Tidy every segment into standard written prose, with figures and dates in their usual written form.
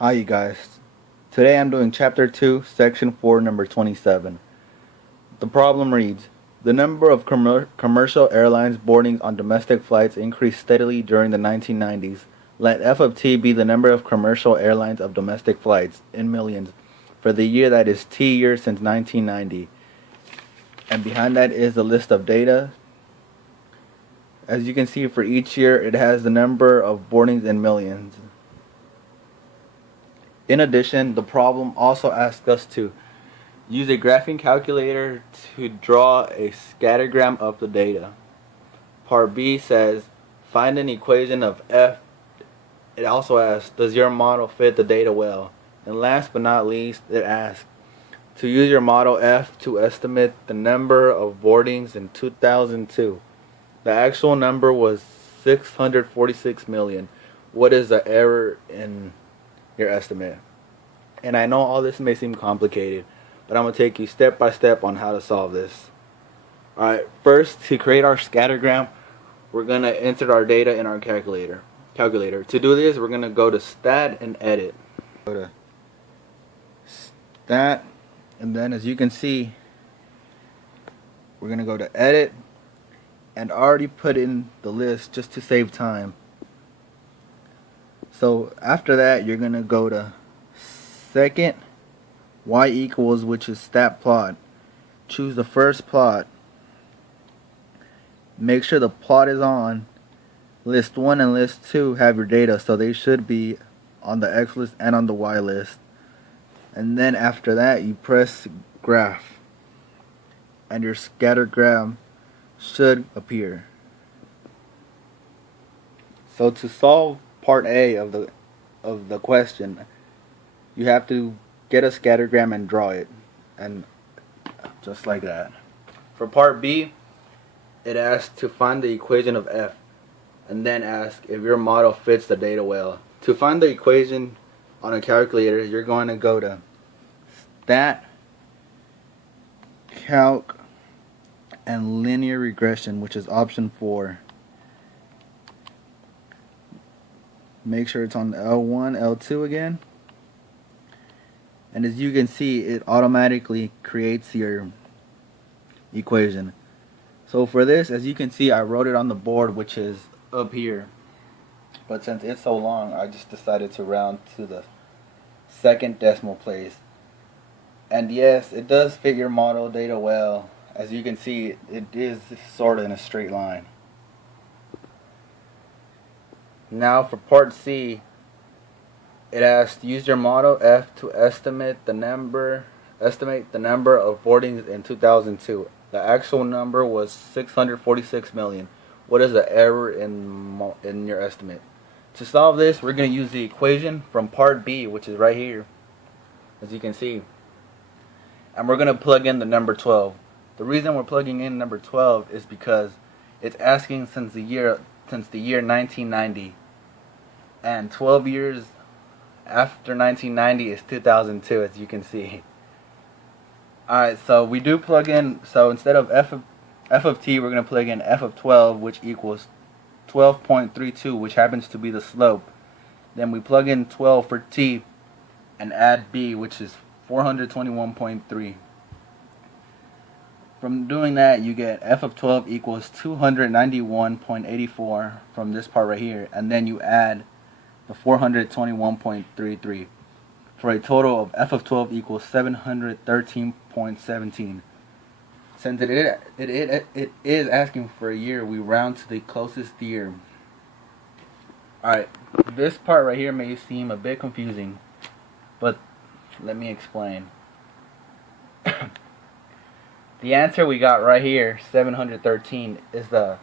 Hi you guys. Today I'm doing chapter 2, section 4, number 27. The problem reads, the number of commercial airlines boardings on domestic flights increased steadily during the 1990s. Let f of t be the number of commercial airlines of domestic flights, in millions, for the year that is t years since 1990. And behind that is a list of data. As you can see, for each year it has the number of boardings in millions. In addition, the problem also asks us to use a graphing calculator to draw a scattergram of the data. Part B says, find an equation of f. It also asks, does your model fit the data well? And last but not least, it asks, to use your model f to estimate the number of boardings in 2002. The actual number was 646 million. What is the error in your estimate? And I know all this may seem complicated, but I'm going to take you step by step on how to solve this. Alright, first, to create our scattergram, we're going to enter our data in our calculator. To do this, we're going to go to Stat and Edit. Go to Stat, and then as you can see, we're going to go to Edit, and already put in the list just to save time. So after that, you're going to go to Second, y equals, which is stat plot. Choose the first plot. Make sure the plot is on. List 1 and list 2 have your data, so they should be on the X list and on the Y list. And then after that, you press graph, and your scattergram should appear. So to solve part A of the question, you have to get a scattergram and draw it, and just like that. For part B, it asks to find the equation of f, and then ask if your model fits the data well. To find the equation on a calculator, you're going to go to Stat, Calc, and Linear Regression, which is option 4. Make sure it's on L1, L2 again. And as you can see, it automatically creates your equation. So for this, as you can see, I wrote it on the board, which is up here. But since it's so long, I just decided to round to the second decimal place. And yes, it does fit your model data well. As you can see, it is sort of in a straight line. Now for part C, it asks, use your model f to estimate the number of boardings in 2002. The actual number was 646 million. What is the error in your estimate? To solve this, we're going to use the equation from part B, which is right here, as you can see. And we're going to plug in the number 12. The reason we're plugging in number 12 is because it's asking since the year 1990, and 12 years after 1990 is 2002, as you can see. Alright, so we do plug in, so instead of f of t, we're going to plug in f of 12, which equals 12.32, which happens to be the slope. Then we plug in 12 for t and add b, which is 421.3. From doing that, you get f of 12 equals 291.84 from this part right here, and then you add the 421.33 for a total of f of 12 equals 713.17. Since it is asking for a year, we round to the closest year. Alright, this part right here may seem a bit confusing, but let me explain. The answer we got right here, 713, is the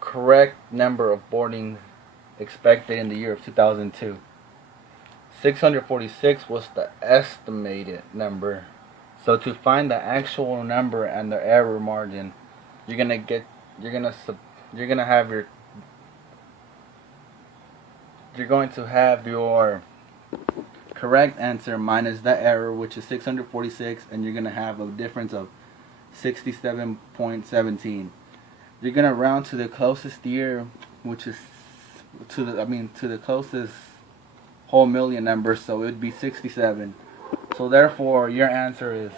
correct number of boardings expected in the year of 2002. 646 was the estimated number. So to find the actual number and the error margin, you're going to have your correct answer minus the error, which is 646, and you're going to have a difference of 67.17. You're going to round to the closest year, which is to the closest whole million numbers, so it would be 67. So therefore, your answer is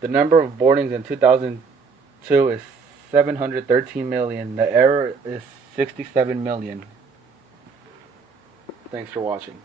the number of boardings in 2002 is 713 million. The error is 67 million. Thanks for watching.